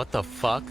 What the fuck?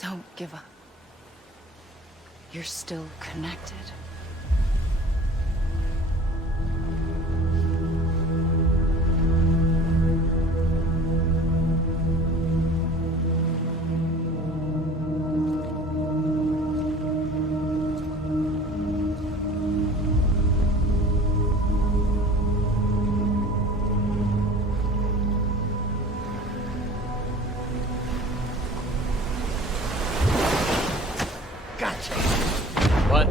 Don't give up. You're still connected. What?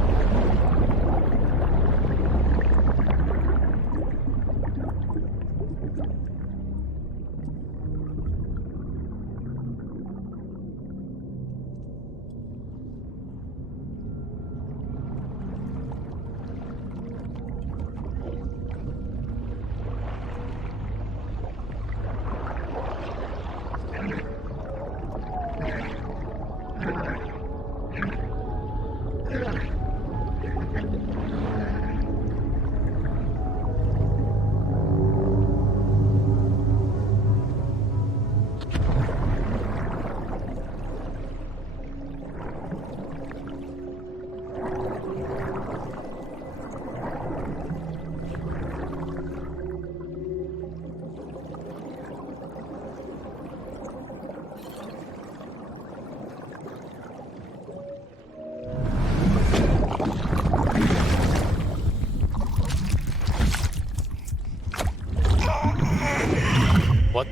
What?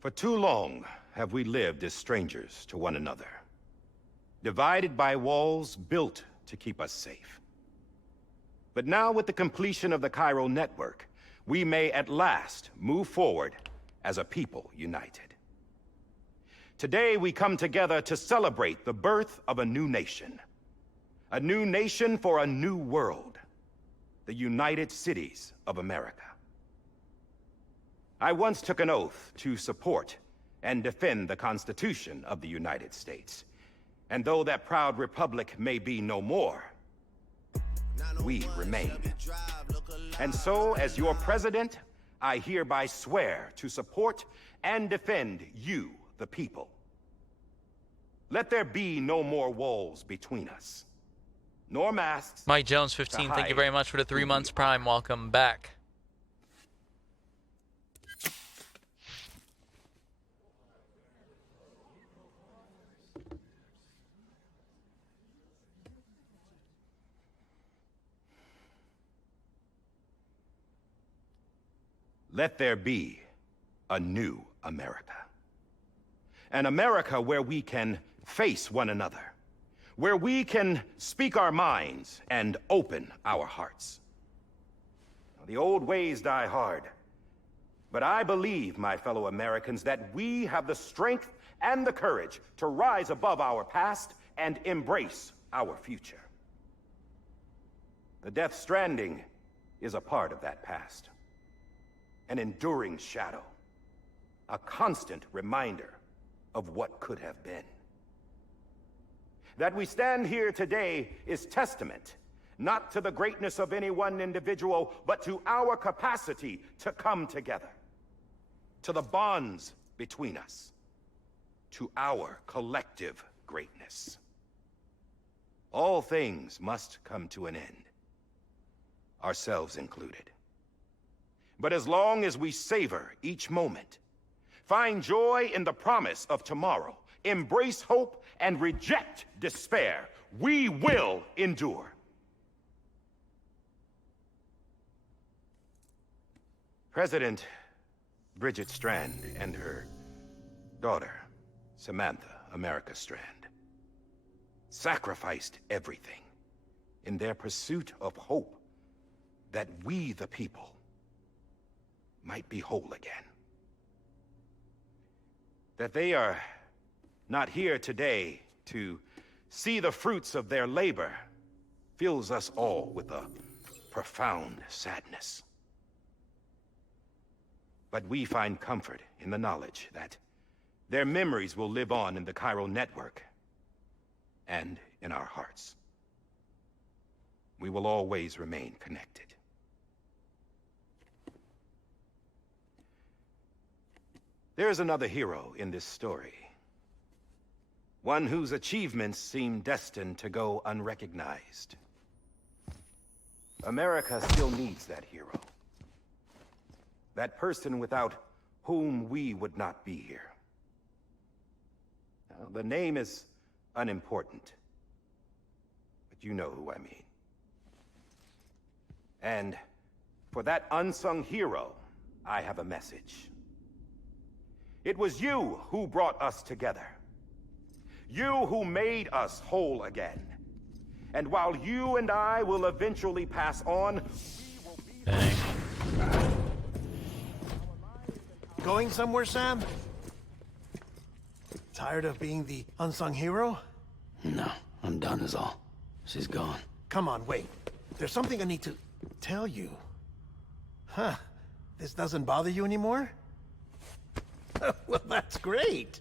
For too long have we lived as strangers to one another, divided by walls built to keep us safe. But now, with the completion of the Cairo network, we may at last move forward as a people united. Today we come together to celebrate the birth of a new nation. A new nation for a new world. The United Cities of America. I once took an oath to support and defend the Constitution of the United States. And though that proud republic may be no more, we remain. And so, as your president, I hereby swear to support and defend you, the people. Let there be no more walls between us, nor masks. Mike Jones 15, thank you very much for the 3 months Prime. Welcome back. Let there be a new America. An America where we can face one another, where we can speak our minds and open our hearts. The old ways die hard, but I believe, my fellow Americans, that we have the strength and the courage to rise above our past and embrace our future. The Death Stranding is a part of that past. An enduring shadow, a constant reminder of what could have been. That we stand here today is testament, not to the greatness of any one individual, but to our capacity to come together. To the bonds between us. To our collective greatness. All things must come to an end. Ourselves included. But as long as we savor each moment, find joy in the promise of tomorrow, embrace hope, and reject despair, we will endure. President Bridget Strand and her daughter, Samantha America Strand, sacrificed everything in their pursuit of hope that we, the people, might be whole again. That they are not here today to see the fruits of their labor fills us all with a profound sadness. But we find comfort in the knowledge that their memories will live on in the chiral network and in our hearts. We will always remain connected. There is another hero in this story. One whose achievements seem destined to go unrecognized. America still needs that hero. That person without whom we would not be here. Now, the name is unimportant, but you know who I mean. And for that unsung hero, I have a message. It was you who brought us together. You who made us whole again. And while you and I will eventually pass on, Dang. Going somewhere, Sam? Tired of being the unsung hero? No, I'm done is all. She's gone. Come on, wait. There's something I need to tell you. Huh. This doesn't bother you anymore? Well, that's great.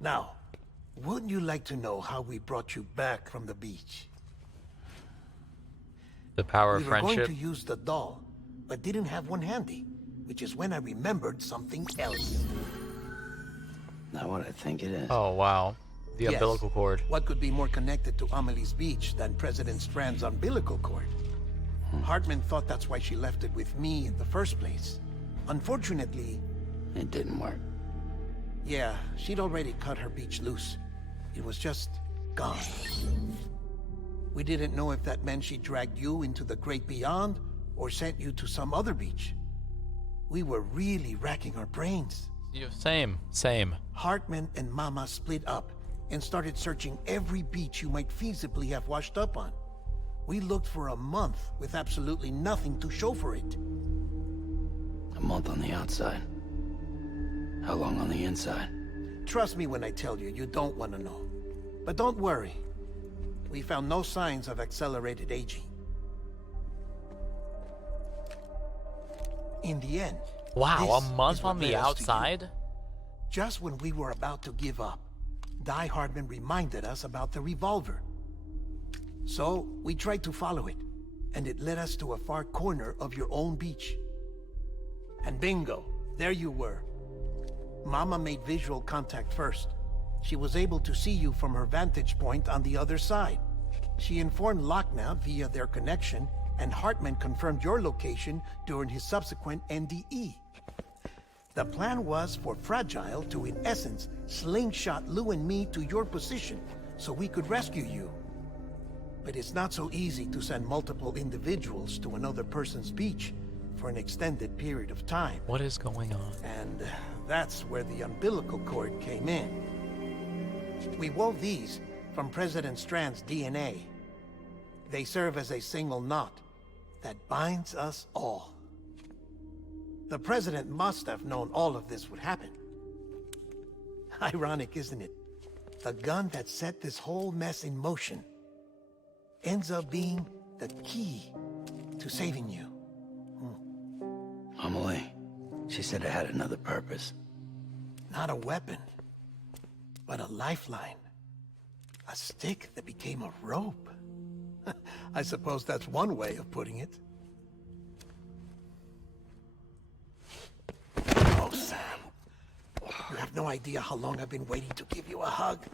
Now, wouldn't you like to know how we brought you back from the beach? The power of We were going friendship. to use the doll, but didn't have one handy, which is when I remembered something else. Not what I think it is. Oh, wow. The Yes. umbilical cord. What could be more connected to Amelie's beach than President Strand's umbilical cord? Hartman thought that's why she left it with me in the first place. Unfortunately, It didn't work. yeah, she'd already cut her beach loose. It was just gone. We didn't know if that meant she dragged you into the great beyond or sent you to some other beach. We were really racking our brains. Same. Hartman and Mama split up and started searching every beach you might feasibly have washed up on. We looked for a month with absolutely nothing to show for it. A month on the outside. How long on the inside? Trust me when I tell you, you don't want to know. But don't worry. We found no signs of accelerated aging. In the end, Wow, this a is month what on the led us to you. outside? Just when we were about to give up, Die Hardman reminded us about the revolver. So, we tried to follow it, and it led us to a far corner of your own beach. And bingo, there you were. Mama made visual contact first. She was able to see you from her vantage point on the other side. She informed Lockna via their connection, and Hartman confirmed your location during his subsequent NDE. The plan was for Fragile to, in essence, slingshot Lou and me to your position so we could rescue you. But it's not so easy to send multiple individuals to another person's beach for an extended period of time. What is going on? And that's where the umbilical cord came in. We wove these from President Strand's DNA. They serve as a single knot that binds us all. The President must have known all of this would happen. Ironic, isn't it? The gun that set this whole mess in motion ends up being the key to saving you. Amelie. She said it had another purpose. Not a weapon, but a lifeline. A stick that became a rope. I suppose that's one way of putting it. Oh, Sam. You have no idea how long I've been waiting to give you a hug.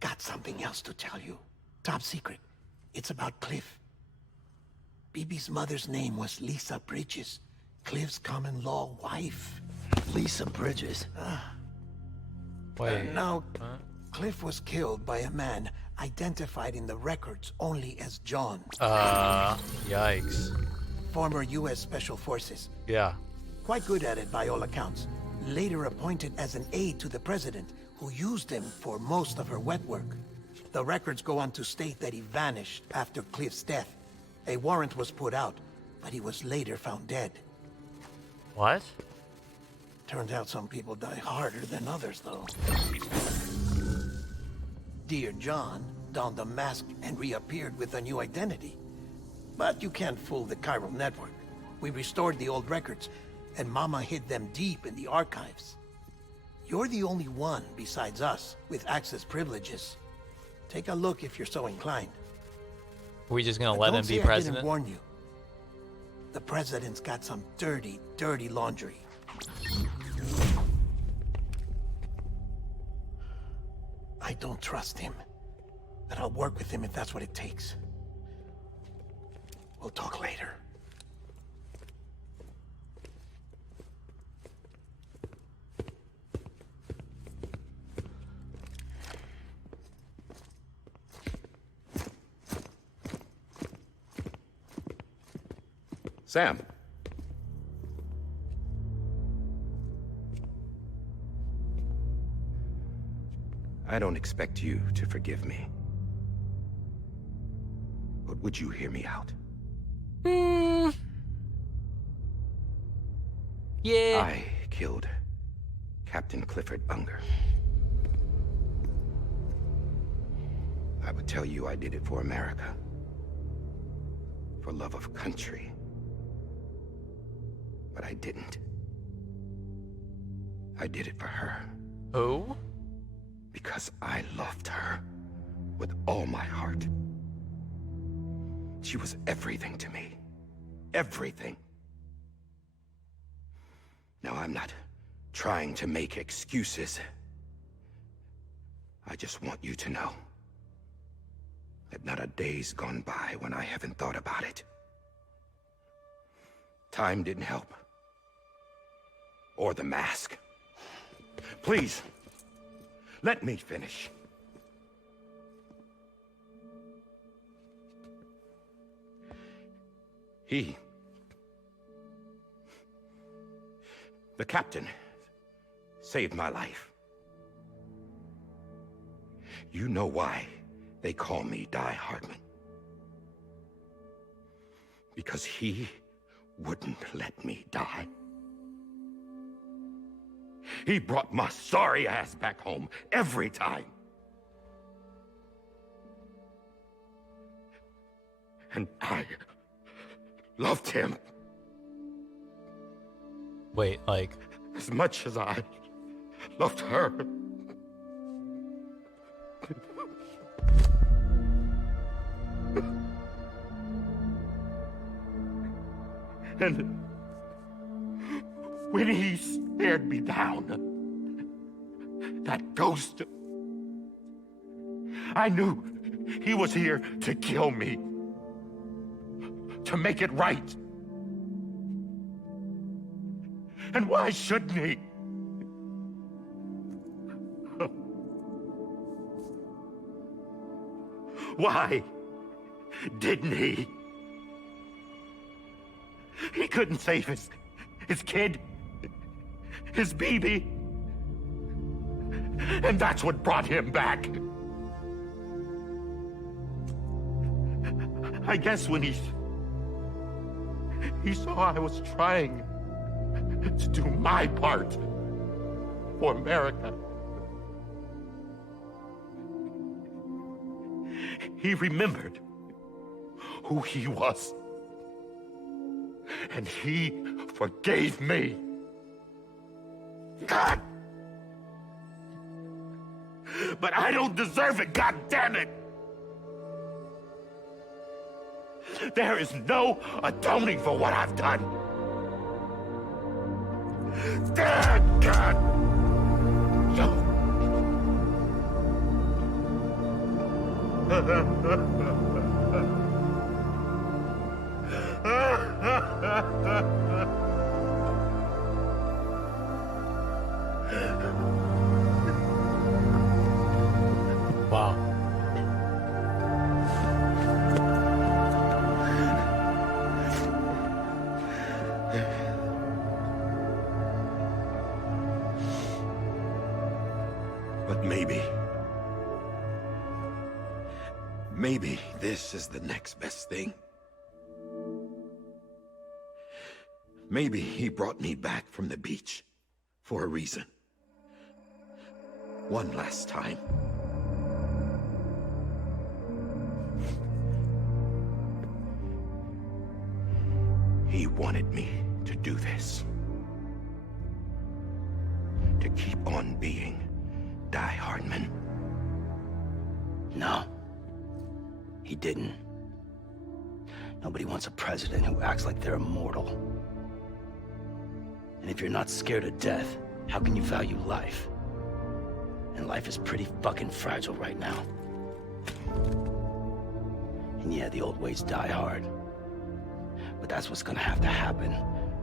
Got something else to tell you. Top secret. It's about Cliff. Bibi's mother's name was Lisa Bridges, Cliff's common-law wife. Lisa Bridges. Wait. Now, Cliff was killed by a man identified in the records only as John. Yikes. Former U.S. Special Forces. Yeah. Quite good at it by all accounts. Later appointed as an aide to the president, who used him for most of her wet work. The records go on to state that he vanished after Cliff's death. A warrant was put out, but he was later found dead. What? Turns out some people die harder than others, though. Dear John donned a mask and reappeared with a new identity. But you can't fool the chiral network. We restored the old records, and Mama hid them deep in the archives. You're the only one, besides us, with access privileges. Take a look if you're so inclined. Are we just gonna But let don't him be say I didn't president? warn you. The president's got some dirty, dirty laundry. I don't trust him, but I'll work with him if that's what it takes. We'll talk later. Sam. I don't expect you to forgive me. But would you hear me out? Yeah. I killed Captain Clifford Unger. I would tell you I did it for America. For love of country. But I didn't. I did it for her. Oh? Because I loved her with all my heart. She was everything to me. Everything. Now, I'm not trying to make excuses. I just want you to know that not a day's gone by when I haven't thought about it. Time didn't help. Or the mask. Please, let me finish. The captain, saved my life. You know why they call me Die Hardman. Because he wouldn't let me die. He brought my sorry ass back home every time. And I loved him Wait, like, as much as I loved her. And when he stared me down, that ghost, I knew he was here to kill me, to make it right. And why shouldn't he? Why didn't he? He couldn't save his kid, his baby. And that's what brought him back. I guess when he saw I was trying to do my part for America, he remembered who he was. And he forgave me. God! But I don't deserve it, God damn it! There is no atoning for what I've done. God! Wow. But maybe this is the next best thing. Maybe he brought me back from the beach for a reason. One last time. He wanted me to do this. To keep on being Die Hardman. No. He didn't. Nobody wants a president who acts like they're immortal. And if you're not scared of death, how can you value life? And life is pretty fucking fragile right now. And yeah, the old ways die hard. But that's what's gonna have to happen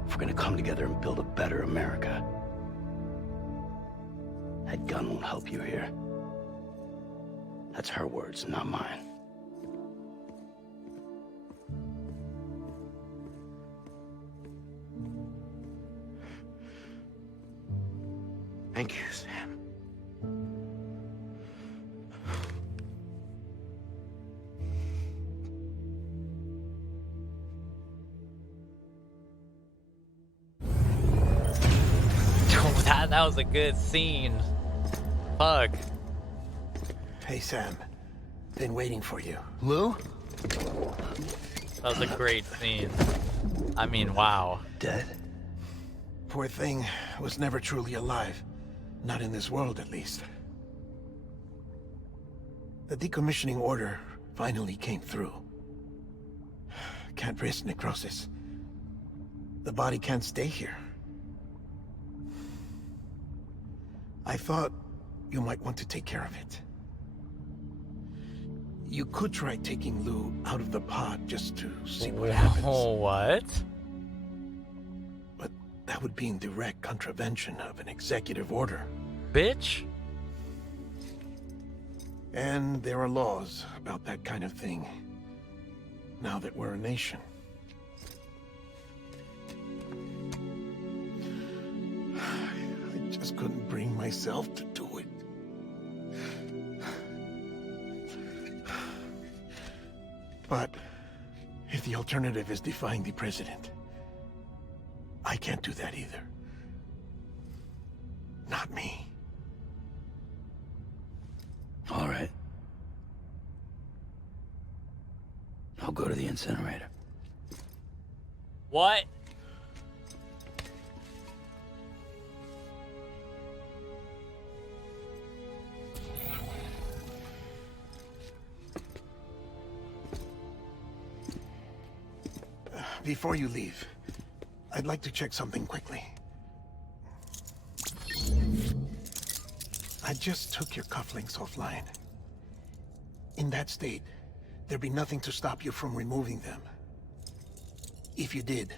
if we're gonna come together and build a better America. That gun won't help you here. That's her words, not mine. Thank you, Sam. That was a good scene. Fuck. Hey, Sam. Been waiting for you. Lou? That was a great scene. I mean, wow. Dead? Poor thing was never truly alive. Not in this world, at least. The decommissioning order finally came through. Can't risk necrosis. The body can't stay here. I thought you might want to take care of it. You could try taking Lou out of the pod just to see what happens. What? But that would be in direct contravention of an executive order. Bitch? And there are laws about that kind of thing, now that we're a nation. I just couldn't bring myself to do it. But if the alternative is defying the president, I can't do that either. Not me. All right. I'll go to the incinerator. What? Before you leave, I'd like to check something quickly. I just took your cufflinks offline. In that state, there'd be nothing to stop you from removing them. If you did,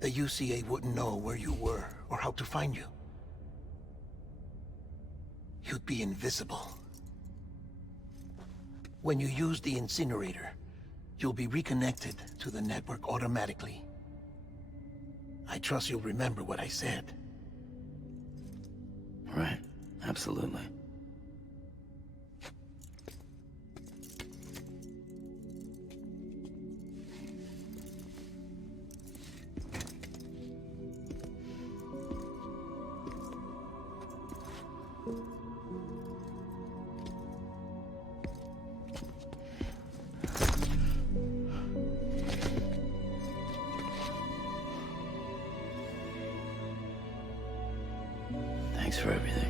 the UCA wouldn't know where you were or how to find you. You'd be invisible. When you use the incinerator, you'll be reconnected to the network automatically. I trust you'll remember what I said. Right. Absolutely. Thanks for everything.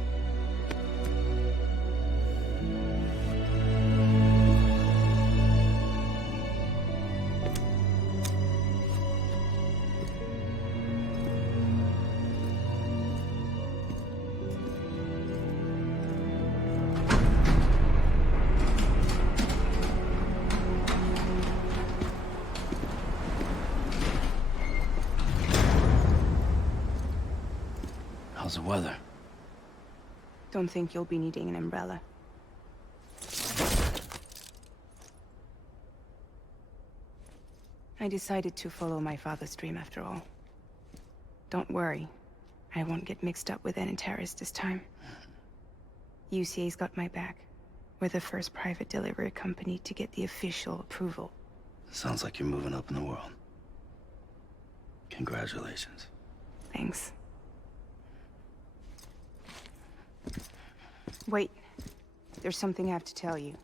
How's the weather? Don't think you'll be needing an umbrella. I decided to follow my father's dream after all. Don't worry. I won't get mixed up with any terrorists this time. UCA's got my back. We're the first private delivery company to get the official approval. Sounds like you're moving up in the world. Congratulations. Thanks. Wait. There's something I have to tell you.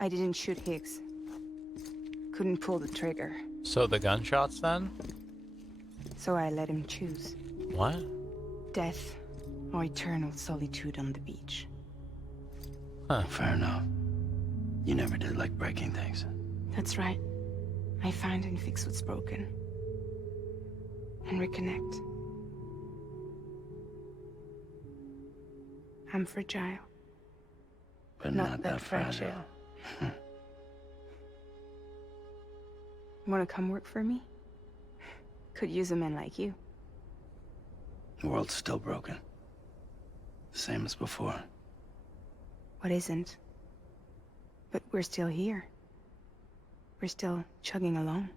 I didn't shoot Higgs. Couldn't pull the trigger. So the gunshots then? So I let him choose. What? Death or eternal solitude on the beach. Huh. Fair enough. You never did like breaking things. That's right. I find and fix what's broken. And reconnect. I'm fragile. But not that fragile. Wanna come work for me? Could use a man like you. The world's still broken. Same as before. What isn't? But we're still here. We're still chugging along.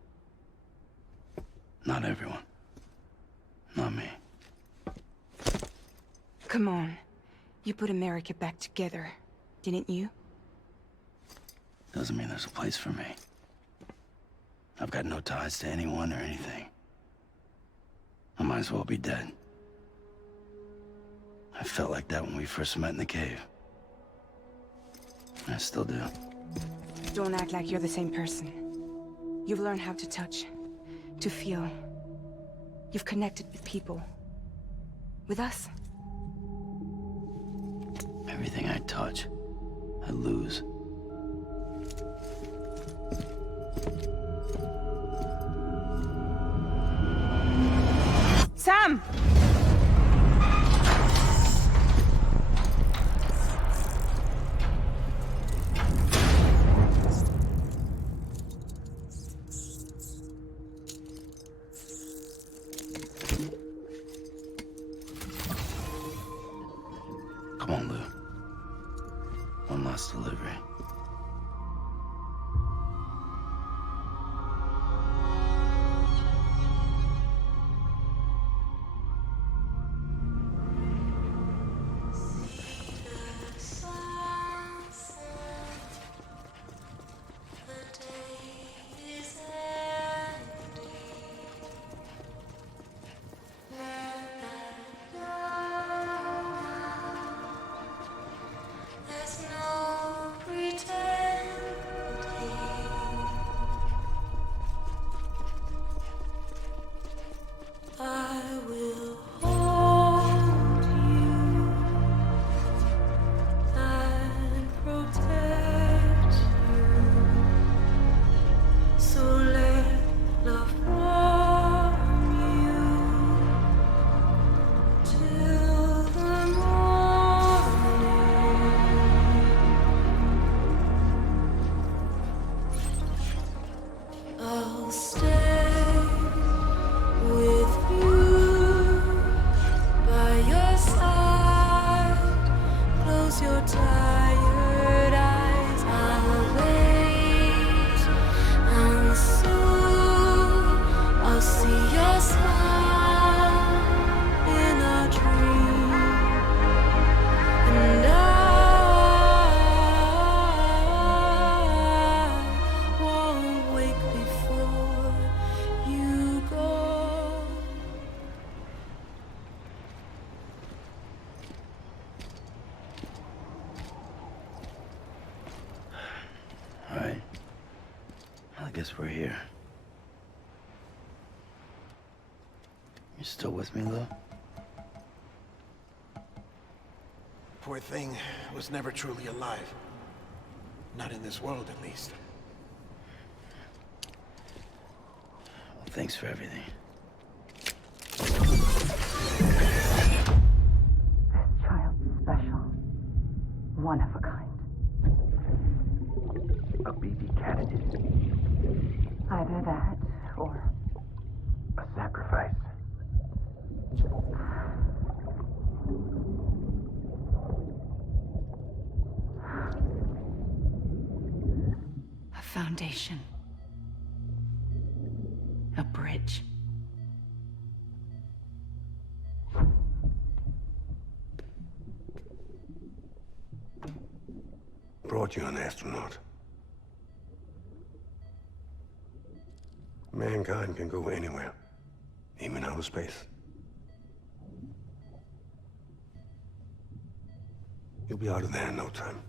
Not everyone. Not me. Come on. You put America back together, didn't you? Doesn't mean there's a place for me. I've got no ties to anyone or anything. I might as well be dead. I felt like that when we first met in the cave. I still do. Don't act like you're the same person. You've learned how to touch, to feel. You've connected with people. With us. Everything I touch, I lose. Sam! Come on, Lou. One last delivery. Guess we're here. You still with me, Lou? Poor thing was never truly alive. Not in this world, at least. Well, thanks for everything. This child's special. One of a kind. A BB candidate. Either that, or... a sacrifice. foundation. A bridge. Brought you an astronaut. Mankind can go anywhere, even outer space. You'll be out of there in no time.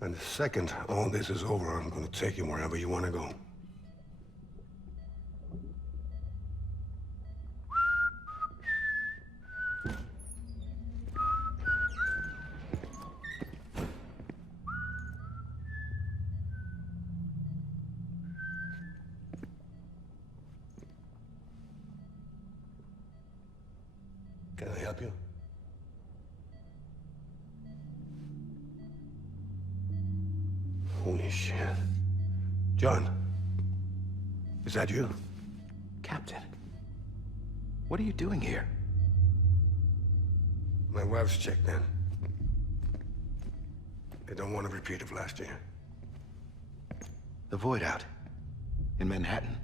And the second all this is over, I'm gonna take you wherever you want to go. Can I help you? Holy shit. John, is that you? Captain, what are you doing here? My wife's checked in. They don't want a repeat of last year. The Void out in Manhattan.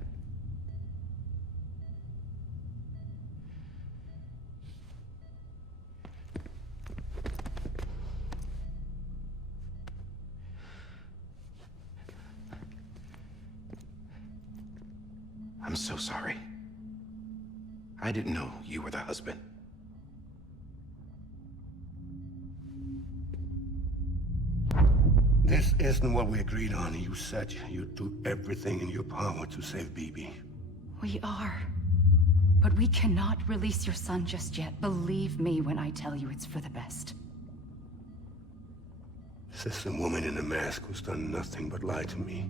I'm so sorry. I didn't know you were the husband. This isn't what we agreed on. You said you'd do everything in your power to save BB. We are. But we cannot release your son just yet. Believe me when I tell you it's for the best. This is a woman in a mask who's done nothing but lie to me.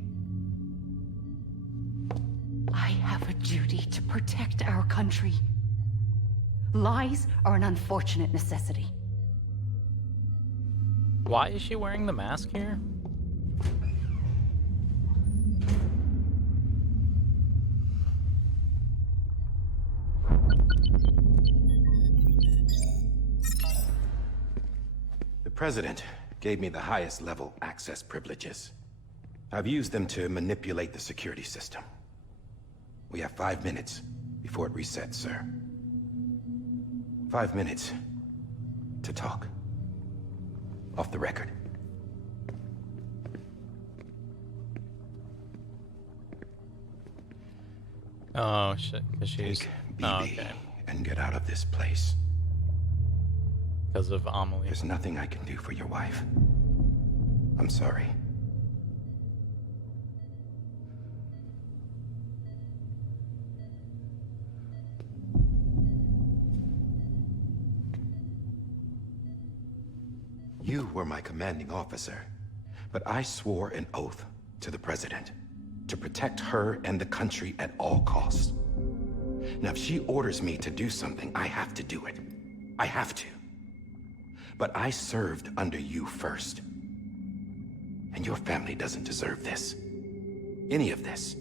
I have a duty to protect our country. Lies are an unfortunate necessity. Why is she wearing the mask here? The President gave me the highest level access privileges. I've used them to manipulate the security system. We have 5 minutes before it resets, sir. 5 minutes to talk. Off the record. Oh shit, because she's... Take Oh, BB okay. and get out of this place. Because of Amelie. There's nothing I can do for your wife. I'm sorry. You were my commanding officer, but I swore an oath to the President to protect her and the country at all costs. Now, if she orders me to do something, I have to do it. I have to. But I served under you first. And your family doesn't deserve this. Any of this.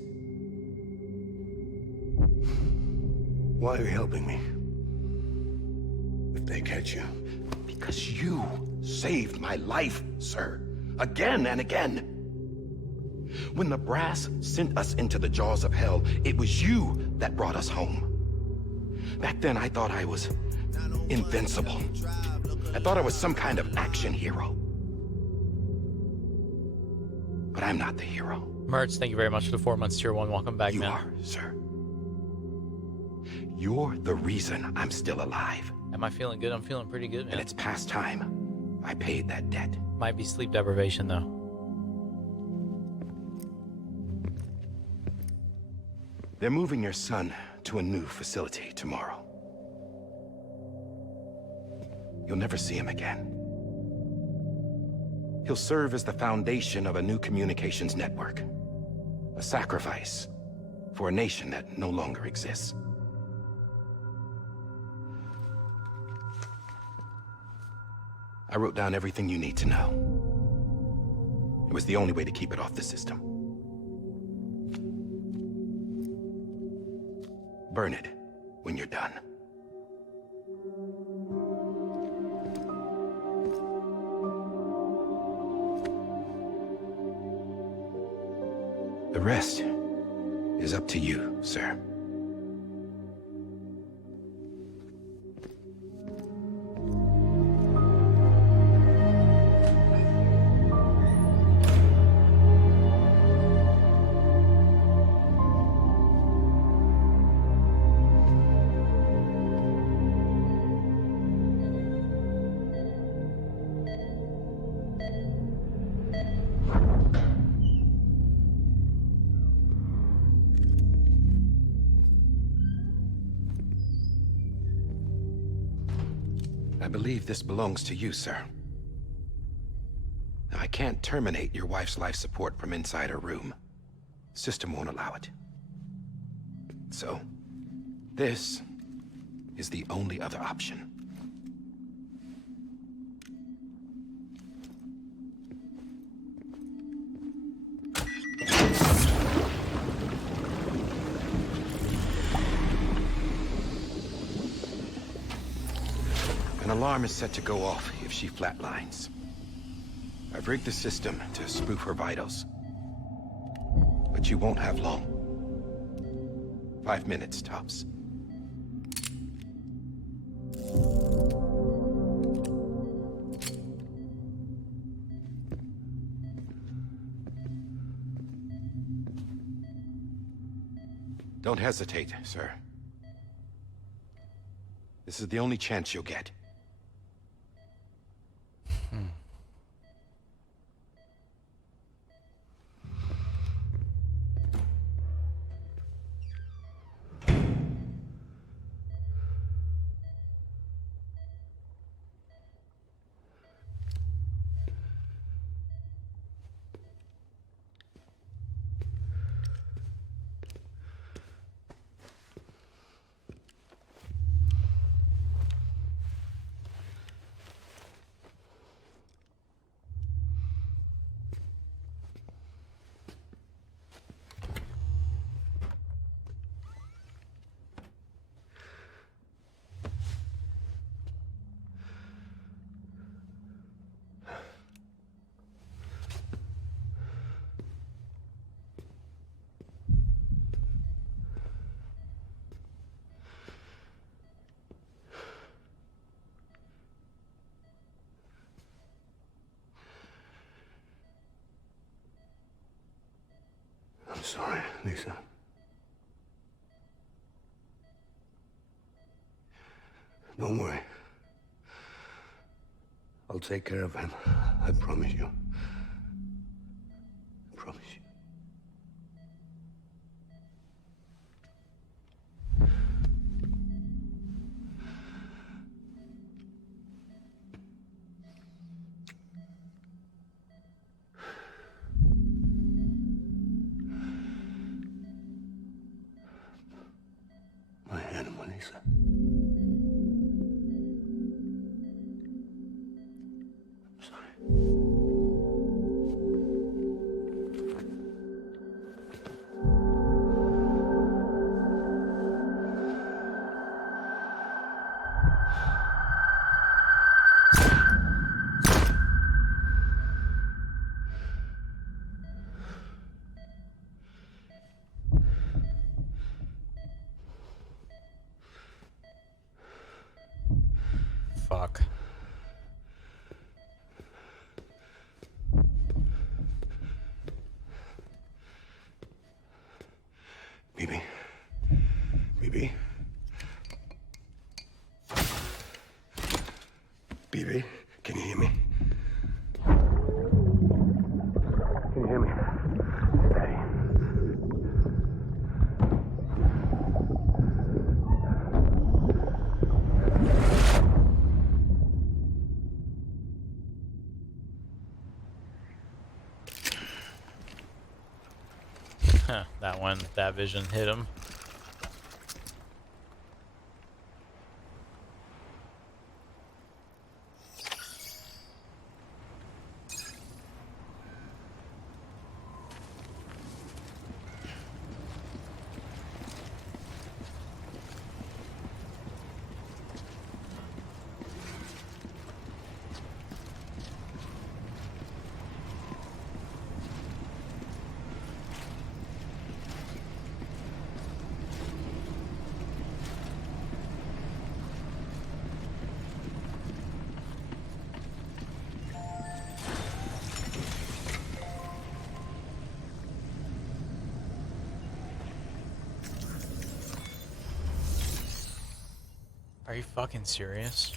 Why are you helping me? If they catch you. Because you saved my life, sir. Again and again. When the brass sent us into the jaws of hell, it was you that brought us home. Back then, I thought I was invincible. I thought I was some kind of action hero. But I'm not the hero. Mertz, thank you very much for the 4 months tier 1. Welcome back, You man. are, sir. You're the reason I'm still alive. Am I feeling good? I'm feeling pretty good, man. And it's past time. I paid that debt. Might be sleep deprivation, though. They're moving your son to a new facility tomorrow. You'll never see him again. He'll serve as the foundation of a new communications network. A sacrifice for a nation that no longer exists. I wrote down everything you need to know. It was the only way to keep it off the system. Burn it when you're done. rest is up to you, sir. I believe this belongs to you, sir. Now, I can't terminate your wife's life support from inside her room. The system won't allow it. So, this is the only other option. An alarm is set to go off if she flatlines. I've rigged the system to spoof her vitals. But you won't have long. 5 minutes, tops. Don't hesitate, sir. This is the only chance you'll get. I'm sorry, Lisa. Don't worry. I'll take care of him. I promise you. I promise you. My animal, Lisa. I'm sorry. Fuck. Bibi. Bibi. Bibi, can you hear me? Can you hear me? Daddy. That one, that vision hit him. Are you fucking serious?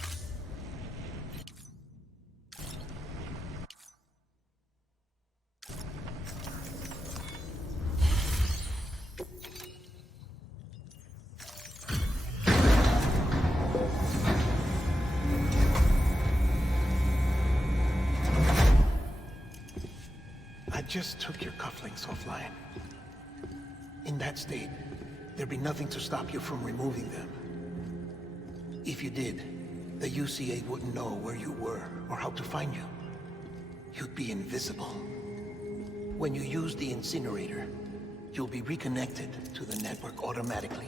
I just took your cufflinks offline. In that state, there'd be nothing to stop you from removing them. If you did, the UCA wouldn't know where you were or how to find you. You'd be invisible. When you use the incinerator, you'll be reconnected to the network automatically.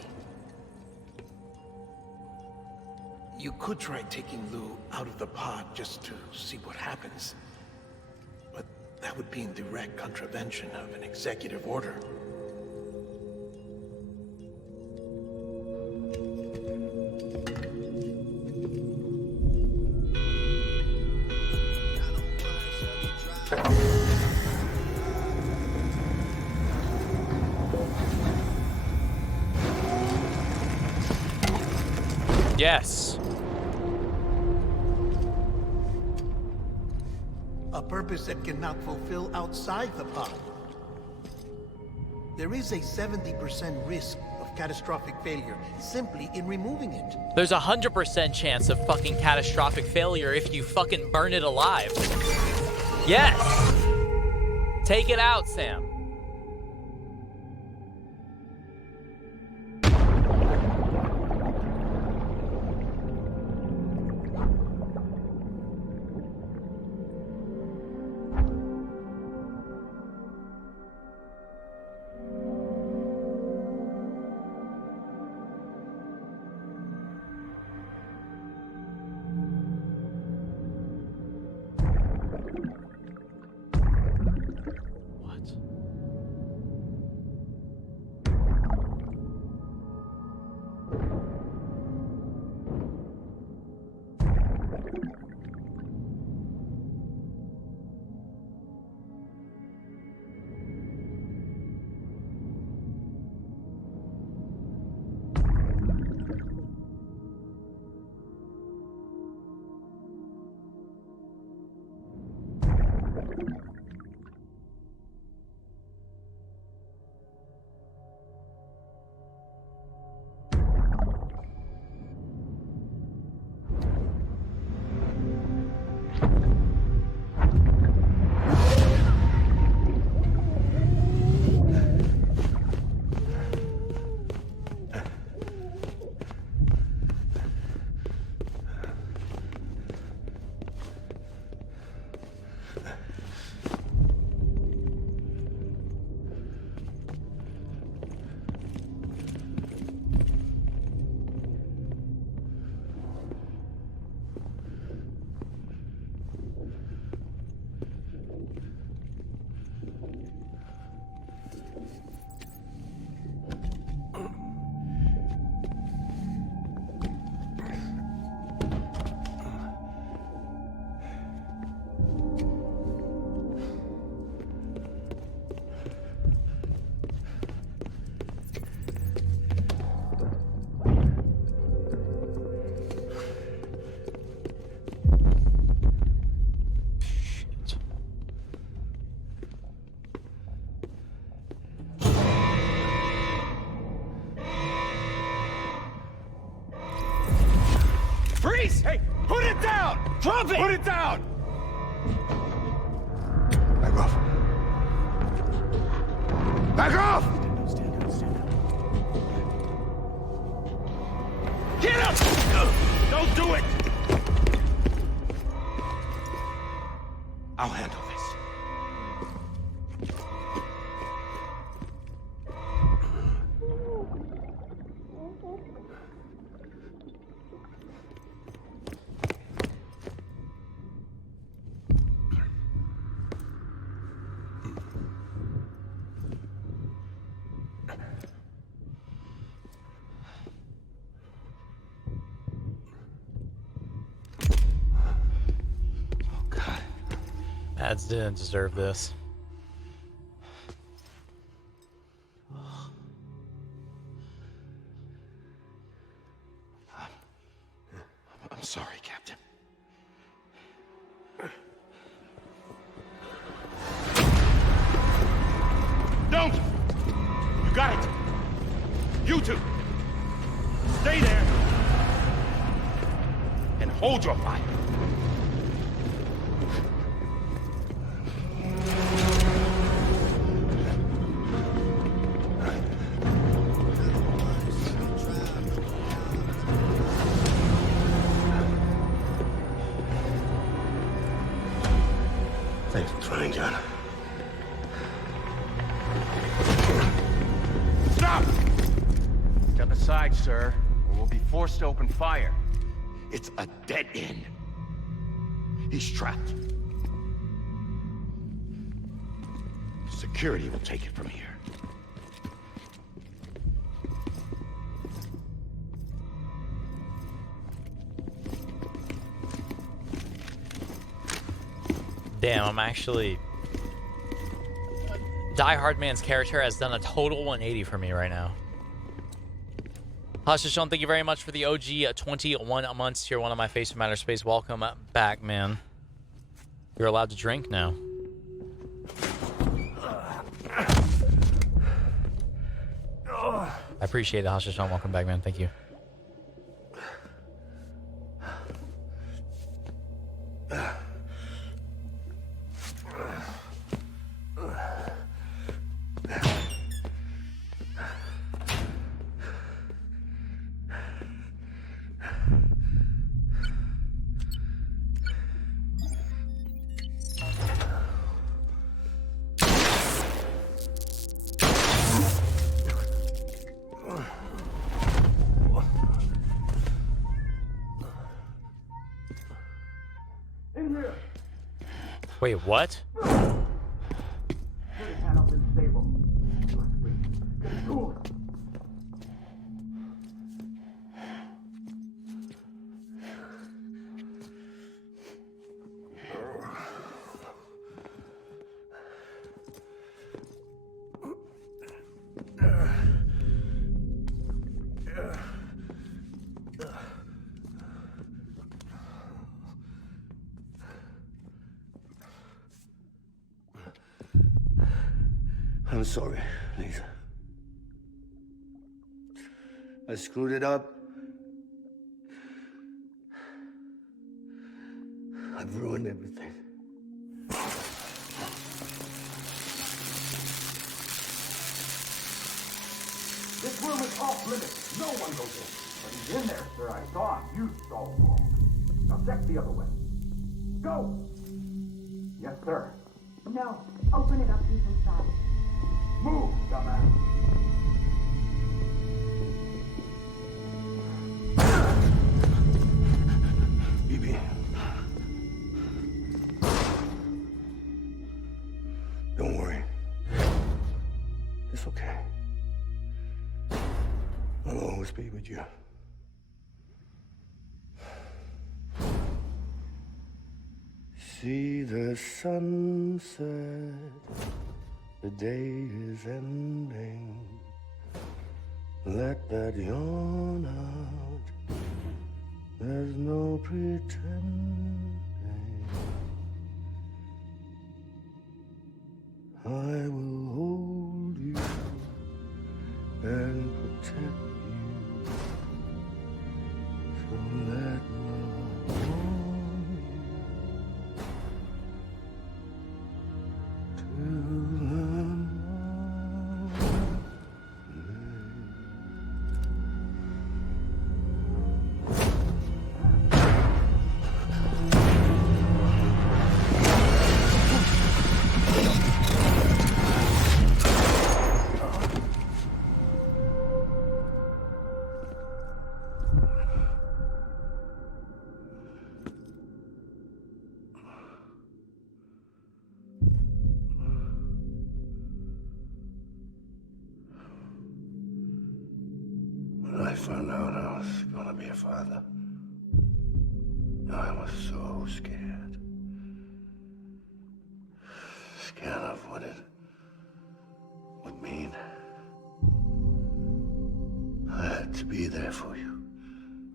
You could try taking Lou out of the pod just to see what happens. But that would be in direct contravention of an executive order. Yes. A purpose that cannot fulfill outside the pod. There is a 70% risk of catastrophic failure simply in removing it. There's 100% chance of fucking catastrophic failure if you fucking burn it alive. Yes! Take it out, Sam. Freeze! Hey, put it down! Drop it! Put it down! Back off. Back off! Get up! Don't do it! I'll handle this. Ads didn't deserve this. sorry, Captain. Don't! You got it! You two! Stay there! And hold your fire! Thanks for trying, John. Stop! Step aside, sir, or we'll be forced to open fire. It's a dead end. He's trapped. Security will take it from here. Damn, I'm actually... Die Hard Man's character has done a total 180 for me right now. Hostage Sean, thank you very much for the OG 21 months here. One of my face matter space. Welcome back, man. You're allowed to drink now. I appreciate it, Hostage Sean. Welcome back, man. Thank you. Wait, what? I'm sorry, Lisa. I screwed it up. I've ruined everything. This room is off limits. No one goes in. But he's in there, sir. I saw him. You saw him wrong. Now check the other way. Go! Yes, sir. No. Open it up. He's inside. Move, dumbass. BB. Don't worry. It's okay. I'll always be with you. See the sunset. The day is ending. Let that yawn out. There's no pretending. I will hold you and protect you. So let love warm you till the When I found out I was gonna be a father, I was so scared. Scared of what it would mean. I had to be there for you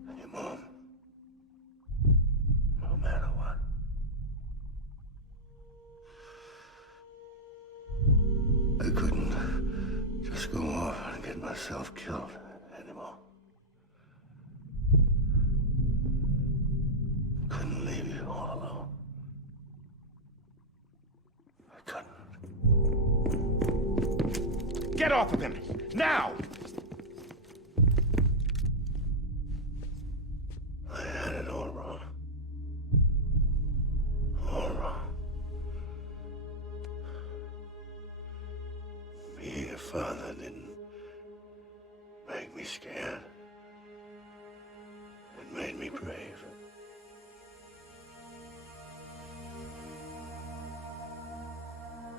and your mom. myself killed anymore. Couldn't leave you all alone. I couldn't. Get off of him! Now! I had it all wrong. All wrong. Being a father didn't make me scared. It made me brave.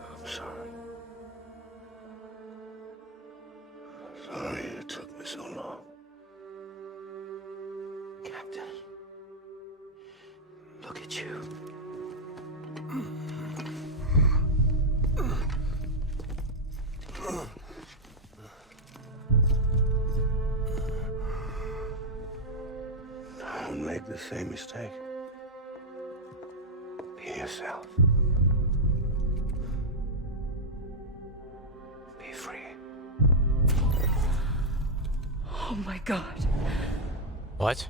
I'm sorry. Sorry it took me so long. Captain, look at you. Don't make the same mistake. Be yourself. Be free. Oh my God. What?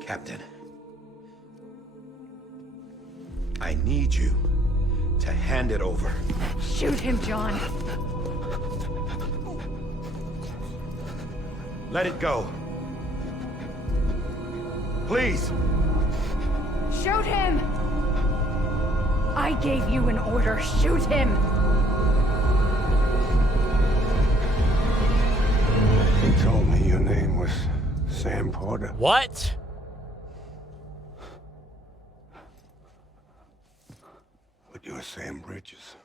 Captain, I need you to hand it over. Shoot him, John. Let it go. Please. Shoot him! I gave you an order. Shoot him! You told me your name was Sam Porter. What? But you're Sam Bridges.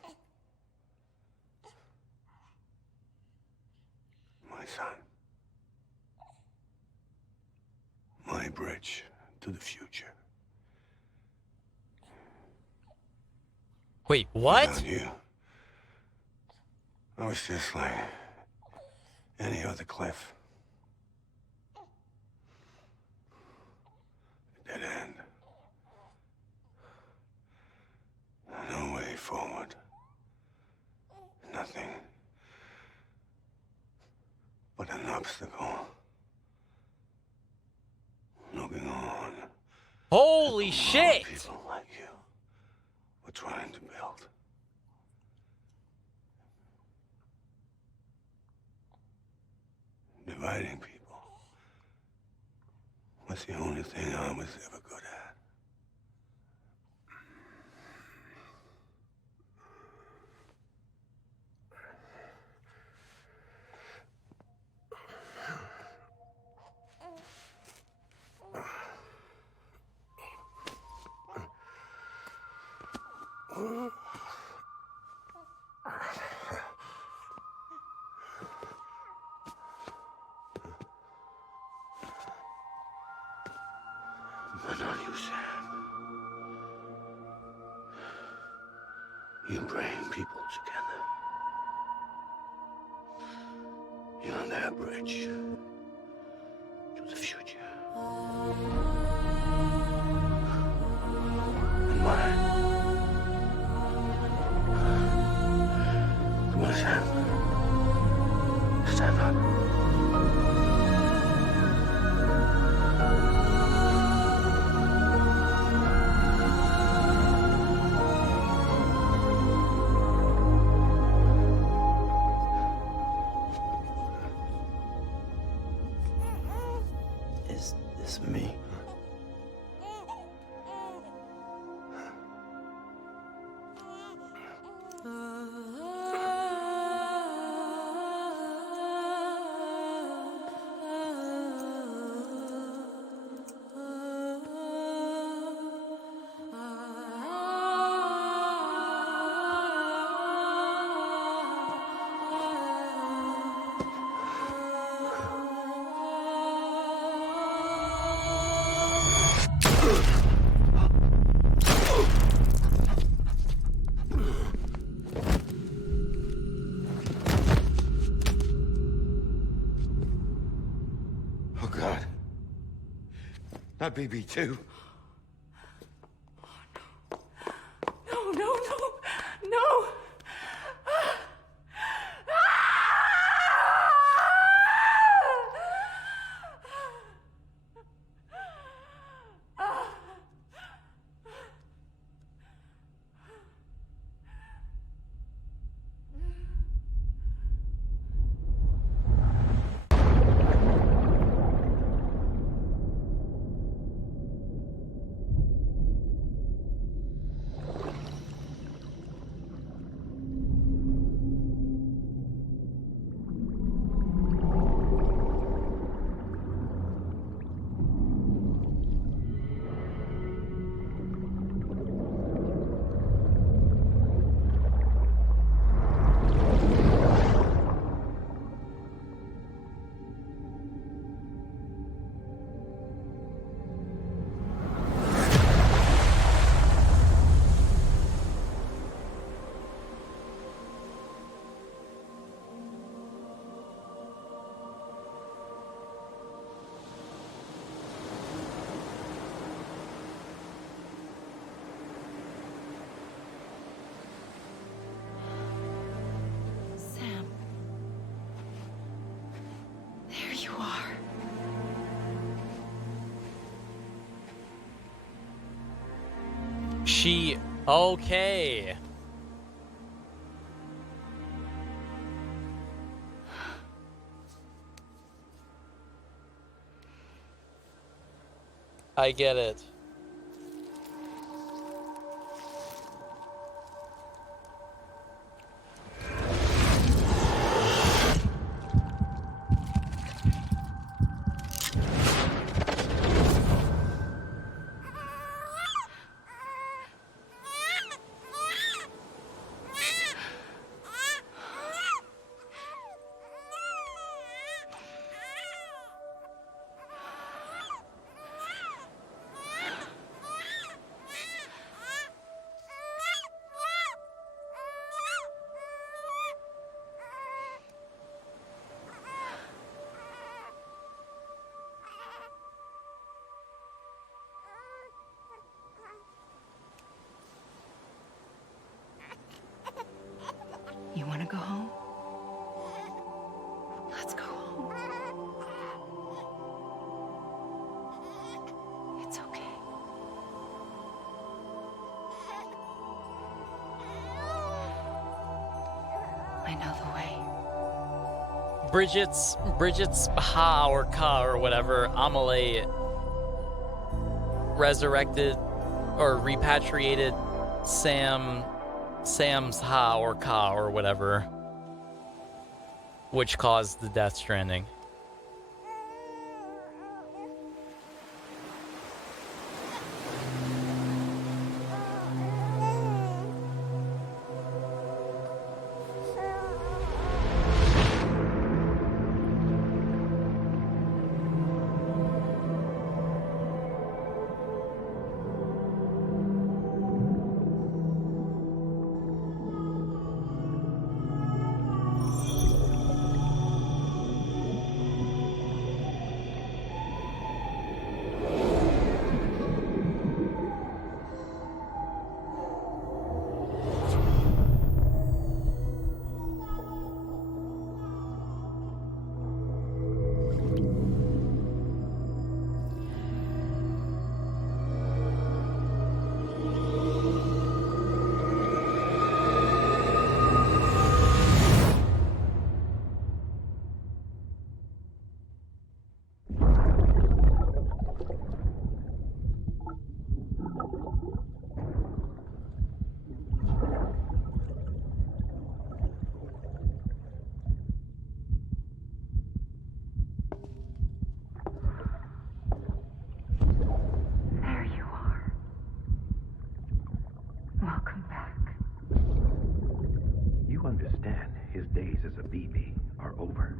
My son. My bridge to the future. Wait, what? Without you, I was just like any other Cliff. Dead end. No way forward. Nothing but an obstacle. Looking on. Holy at the shit! People like you were trying to build. Dividing people was the only thing I was ever good at. But not you, Sam. You bring people together. You're their bridge to the future. And mine. Come on, Sam. Stand up. Is this me? Oh, God. Not BB2. are. Okay. I get it. You want to go home? Let's go home. It's okay. I know the way. Bridget's Ha or Ka or whatever, Amelie resurrected or repatriated Sam's Ha or Ka or whatever, which caused the Death Stranding. There you are. Welcome back. You understand his days as a BB are over,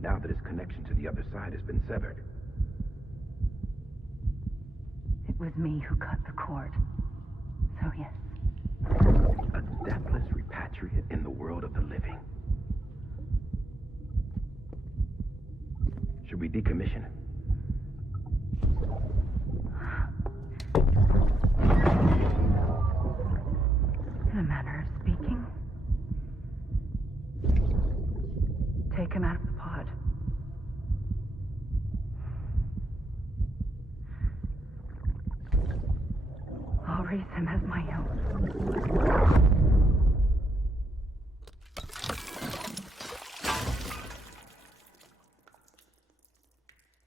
now that his connection to the other side has been severed. It was me who cut the cord. So yes. A deathless repatriate in the world of the living. Should we decommission him? In a manner of speaking. Take him out of the pod. I'll raise him as my own.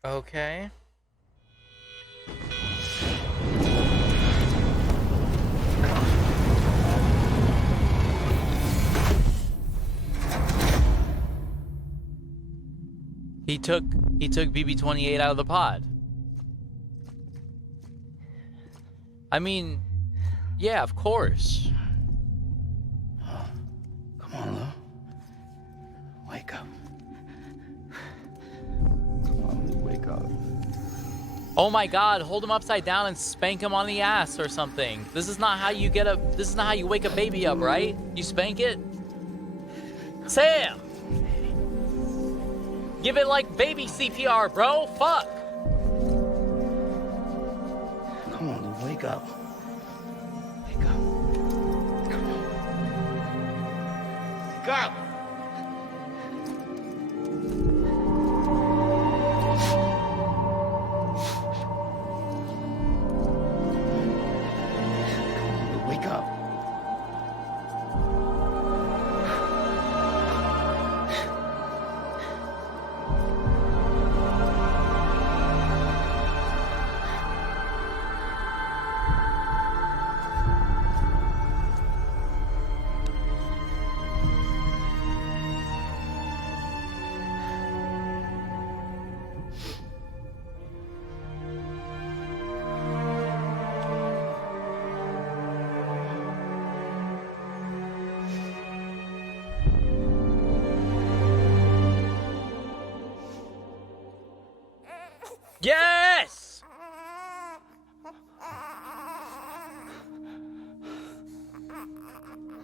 Okay. He took BB-28 out of the pod. I mean, yeah, of course. Come on, Lou. Wake up. Come on, Lou, wake up. Oh my God, hold him upside down and spank him on the ass or something. This is not how you this is not how you wake a baby up, right? You spank it? Sam! Give it like baby CPR, bro. Fuck. Come on, Lou, wake up. Wake up. Come on. Wake up!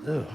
do.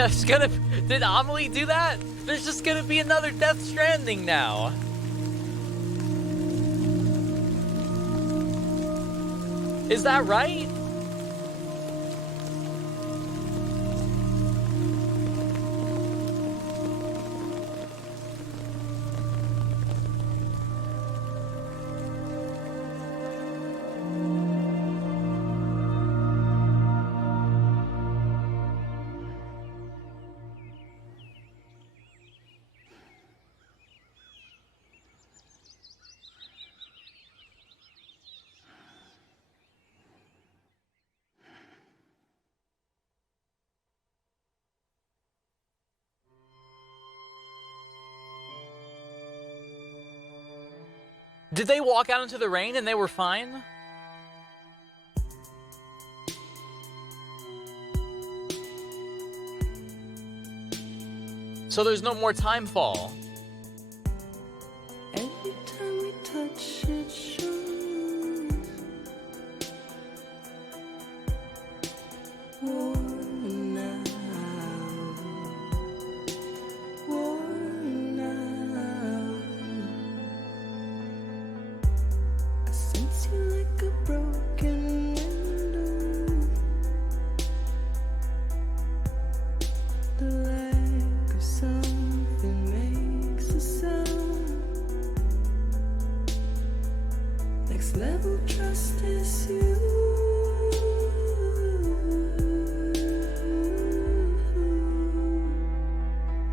It's gonna. Did Amelie do that? There's just gonna be another Death Stranding now. Is that right? Did they walk out into the rain and they were fine? So there's no more time fall. Every time we touch it shows worn out, worn out. I sense you like a broken window. The lack of something makes a sound. Next level trust is you.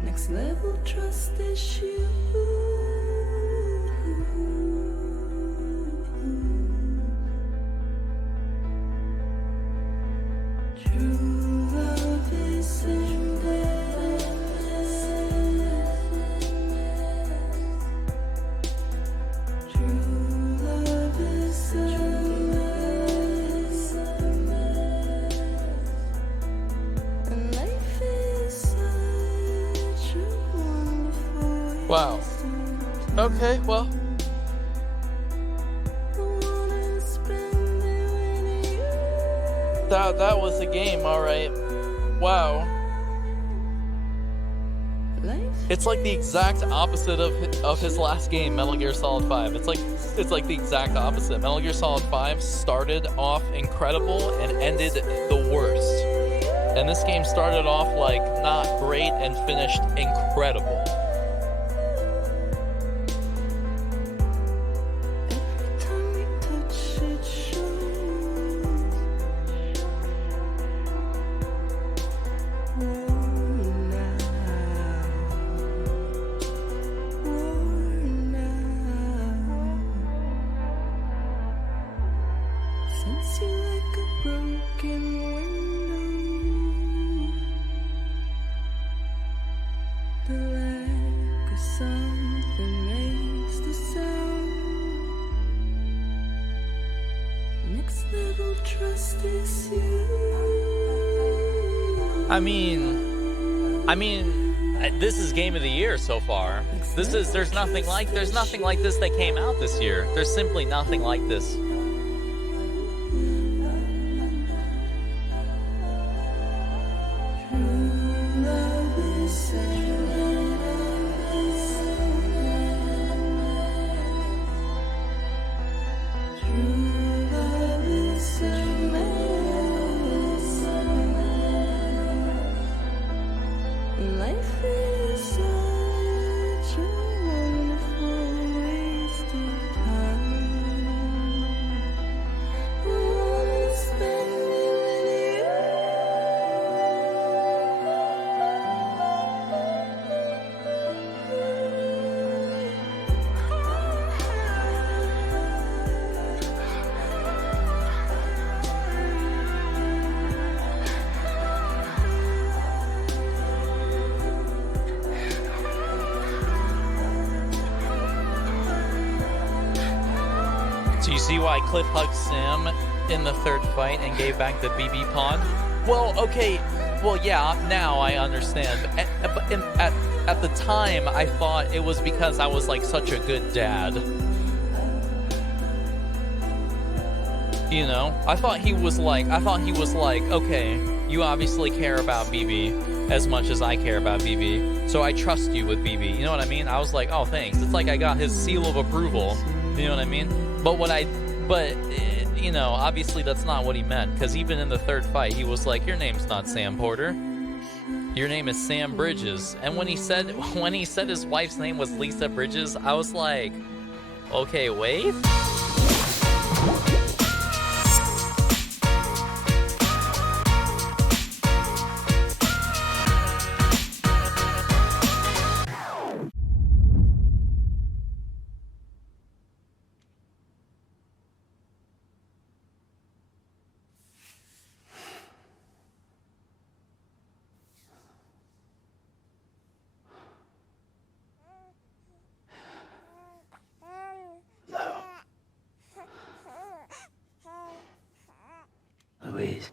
Next level trust is you. True love is endless. True love is endless. And life is such a wonderful Wow. Okay, well. That was the game, all right. Wow. It's like the exact opposite of his last game, Metal Gear Solid 5. It's like the exact opposite. Metal Gear Solid 5 started off incredible and ended the worst. And this game started off like not great and finished incredible. Sense you like a broken window. The lack of something makes the sound. Next level trust is you. I mean, this is game of the year so far. There's nothing like this that came out this year. There's simply nothing like this. Life is such a wonderful wasted time. see why Cliff hugged Sam in the third fight and gave back the BB pod? Well, okay, well, yeah, now I understand. At the time, I thought it was because I was like such a good dad. You know, I thought he was like, okay, you obviously care about BB as much as I care about BB, so I trust you with BB. You know what I mean? I was like, oh, thanks. It's like I got his seal of approval. You know what I mean? But you know, obviously that's not what he meant, because even in the third fight, he was like, your name's not Sam Porter. Your name is Sam Bridges. And when he said his wife's name was Lisa Bridges, I was like, okay, wait. Louise.